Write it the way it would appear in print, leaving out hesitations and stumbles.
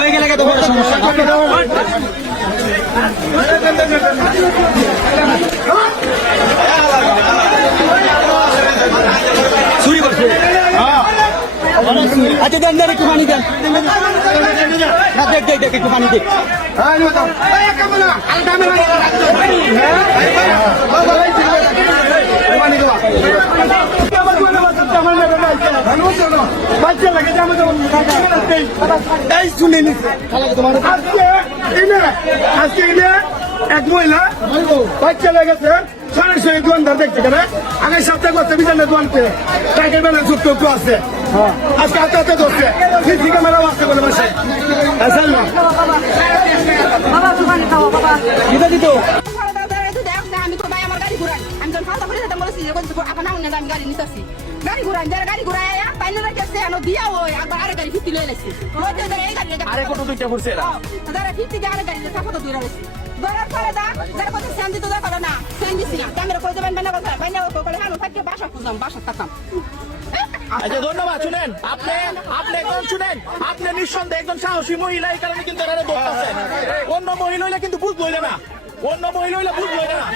হয়ে গেলে তো বড় সমস্যা। চুরি করছে। আচ্ছা দেন দেন একটু পানি দেন, না দেখ দেখ দেখ একটু পানি দেখ। এক মহিলা বাচ্চা লেগেছে সরাসরি দোকানদার দেখতে গেলে আগে সপ্তাহে করতে বিজানের দোকানকে টাইটের বেলা যুক্ত একটু আছে আজকে হাতে হাতে ধরছে সিসি ক্যামেরাও আসতে বলে বসে দিত আমি তো ভাই আমার গাড়ি ঘুরাই আমি যখন ফালতা করে যেতাম বলেছি আপনার নাম আমি গাড়ি নিতেছি গাড়ি ঘুরাই যারা গাড়ি ঘুরাই তাই না গেছে এনো দিয়া ওই একবার আরে গাড়ি ফিরতি লয়ে লাইছে এই গাড়ি আরে কত দুইটা ঘুরছে তারা ফিরতি দিয়ে আরে গাড়ি সাপোর্ট দিয়ে লাইছে ধরার পরে দা যারা কথা সেন দিতে দা করে না সেন দিছি না ক্যামেরা করে দেবেন না কথা বাইনা করে হানো থাকতে বাসা খুঁজলাম বাসা থাকতাম। আচ্ছা ধন্যবাদ। শুনেন আপনি একজন শুনেন, আপনি নিঃসন্দেহে একজন সাহসী মহিলা, এই কারণে কিন্তু এরা ধরতেছেন। অন্য মহিলা হইলে কিন্তু বুঝ বইলে না, অন্য মহিলা হইলে বুঝ বইলে না।